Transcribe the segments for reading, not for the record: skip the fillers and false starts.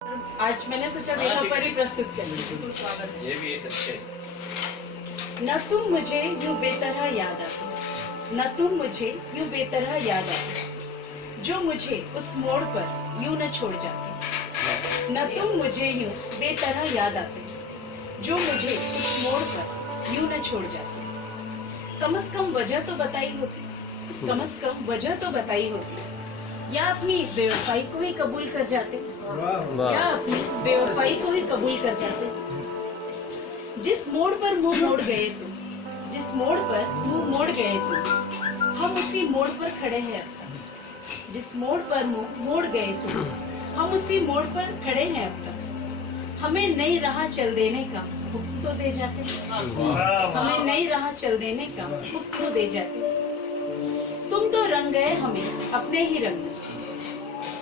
आज मैंने सोचा बेटा पर ही प्रस्तुत करूं। ये भी एक अच्छे। न तुम मुझे यूं बेतरह याद आते, न तुम मुझे यूं बेतरह याद आते, जो मुझे उस मोड़ पर यूं न छोड़ जाते। न तुम मुझे यूं बेतरह याद आते, जो मुझे उस मोड़ पर यूं न छोड़ जाते। कम से कम वजह तो बताई होती, कम से कम वजह तो बताई होती, या अपनी बेवफाई को ही कबूल कर जाते, या अपनी बेवफाई को ही कबूल कर जाते। जिस मोड़ पर मुंह मोड़ गए तुम, जिस मोड़ पर मुंह मोड़ गए तुम, हम उसी मोड़ पर खड़े हैं अब तक। जिस मोड़ पर मुंह मोड़ गए तुम, हम उसी मोड़ पर खड़े हैं अब तक। हमें नई राह चल देने का हुक्म तो दे जाते, हमें नई राह चल देने का हुक्म तो दे जाते। तुम तो रंग गए हमें अपने ही रंग में,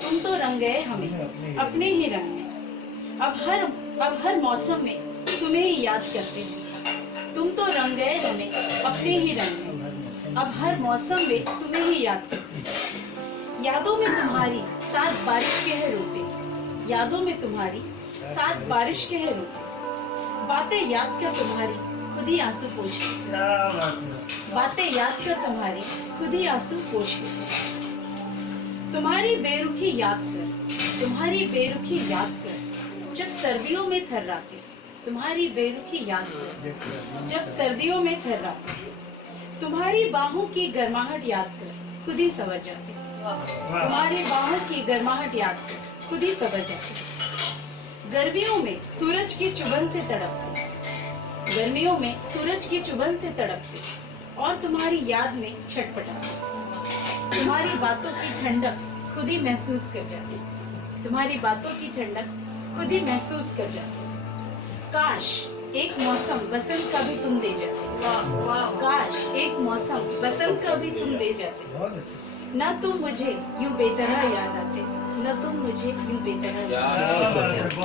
तुम तो रंग गए हमें अपने ही रंग में। अब हर मौसम में तुम्हें ही याद करते हैं। तुम तो रंग गए हमें अपने ही रंग में, अब हर मौसम में तुम्हें ही याद करते हैं। यादों में तुम्हारी साथ बारिश के है रोते, यादों में तुम्हारी साथ बारिश के है रोते। बातें याद कर तुम्हारी खुद ही आंसू पोंछते, बातें याद कर तुम्हारी खुद ही आंसू पोंछते। तुम्हारी बेरुखी याद कर, तुम्हारी बेरुखी याद कर, जब सर्दियों में थर्राते, तुम्हारी बेरुखी याद कर, जब सर्दियों में थर्राते। तुम्हारी बाहों की गर्माहट याद कर खुद ही सवर जाते, तुम्हारी बाहों की गर्माहट याद कर खुद ही सवर जाते। गर्मियों में सूरज की चुभन से तड़पते, गर्मियों में सूरज की चुभन से तड़पते, और तुम्हारी याद में छटपटाते। तुम्हारी बातों की ठंडक खुद ही महसूस कर जाते, तुम्हारी बातों की ठंडक खुद ही महसूस कर जाते। काश एक मौसम बसंत का भी तुम दे जाते, काश एक मौसम बसंत का भी तुम दे जाते। न तुम मुझे यूं बेतरह याद आते, न तुम मुझे यूं बेतरह याद आते।